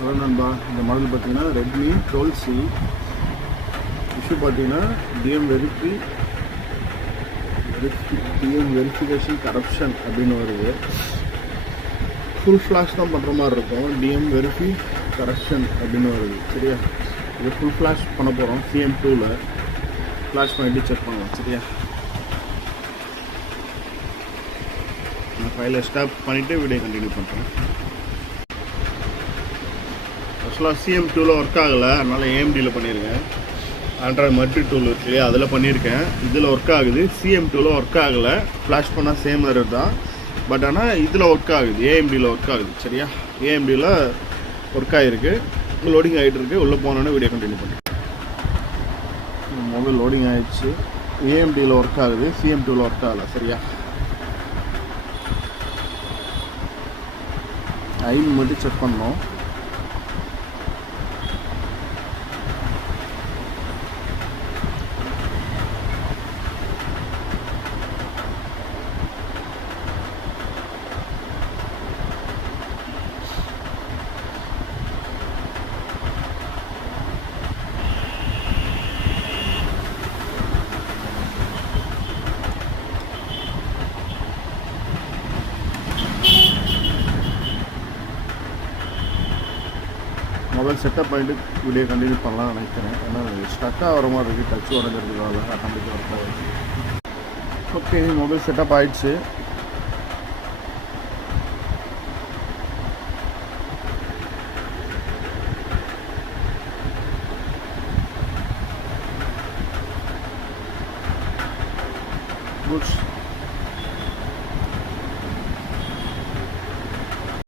Hello நண்பா, இந்த model பார்த்தீங்கன்னா ரெட்மி 12C. இஷ்யூ பார்த்தீங்கன்னா டிஎம் வெரிஃபிகேஷன் கரப்ஷன் அப்படின்னு வருது. ஃபுல் ஃப்ளாஷ் தான் பண்ணுற மாதிரி இருக்கும். டிஎம் வெரிஃபி கரப்ஷன் அப்படின்னு வருது. சரியா, இது ஃபுல் ஃப்ளாஷ் பண்ண போகிறோம். CM2ல் ஃப்ளாஷ் பண்ணிட்டு செக் பண்ணலாம். சரியா, நான் ஃபைலை ஸ்டாப் பண்ணிவிட்டு வீடியோ கண்டினியூ பண்ணுறேன். ஆக்சுவலாக CM2ல் ஒர்க் ஆகலை, அதனால் AMDயில் பண்ணியிருக்கேன். ஆண்ட்ராய்டு மல்டி டூல் இருக்கு இல்லையா, அதில் பண்ணியிருக்கேன். இதில் ஒர்க் ஆகுது. CM2ல் ஒர்க் ஆகலை. ஃப்ளாஷ் பண்ணால் சேம் எரர் தான். பட் ஆனால் இதில் ஒர்க் ஆகுது, AMDயில் ஒர்க் ஆகுது. சரியா, AMDயில் ஒர்க் ஆகிருக்கு. லோடிங் ஆகிட்டு இருக்கு. உள்ளே போனோன்னே வீடியோ கண்டினியூ பண்ணுறேன். மொபைல் லோடிங் ஆகிடுச்சு. AMDயில் ஒர்க் ஆகுது, CM2ல் ஒர்க் ஆகலை. சரியா, ஐன் மட்டும் செக் பண்ணோம். மொபைல் செட்டப் பண்ணிட்டு வீடியோ கண்டினியூ பண்ணலாம்னு நினைக்கிறேன். ஏன்னா ஸ்டக்காக வர மாதிரி இருக்குது. டச் உடஞ்சிருக்கிறதால ஆட்டோமேட்டிக்காக ஒர்க் ஆகுது. ஓகே, மொபைல் செட்டப் ஆகிடுச்சு. குட்ஸ்